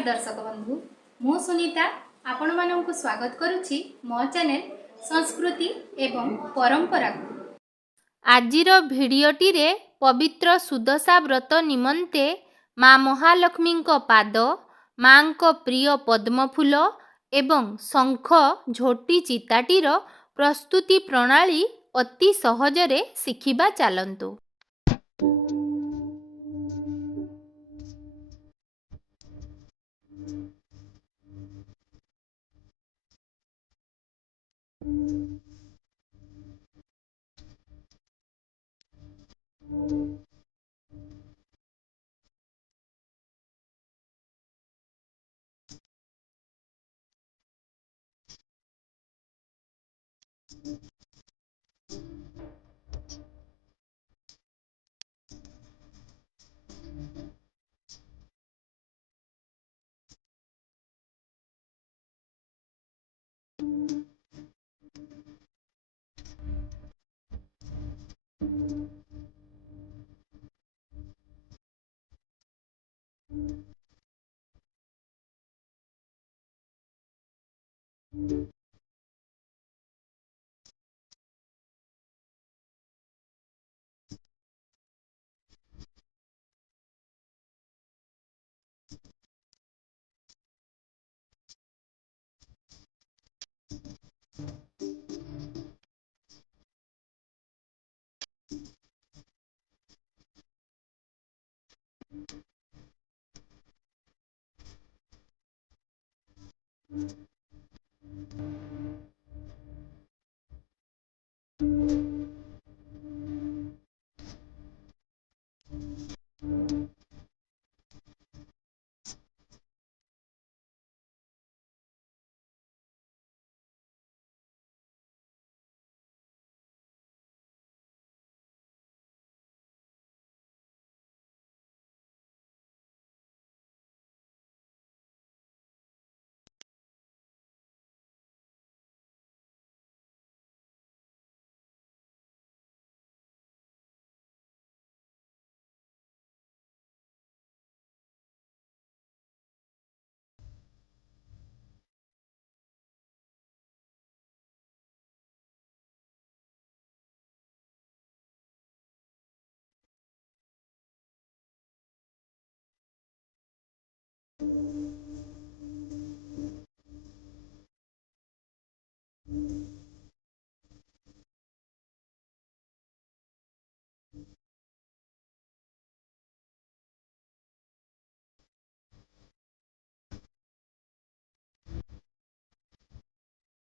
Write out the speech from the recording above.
नमस्कार दर्शक बंधु मु सुनीता आपण मानक स्वागत करुछि मो चैनल संस्कृति एवं परंपरा को। आजिर भिडियोटी रे पवित्र सुदशा व्रत निमंते माँ महालक्ष्मी पाद माँ प्रिय पद्मफूल एवं शंख झोटी चिताटीर प्रस्तुति प्रणाली अति सहजरे शिखिबा चलंतु।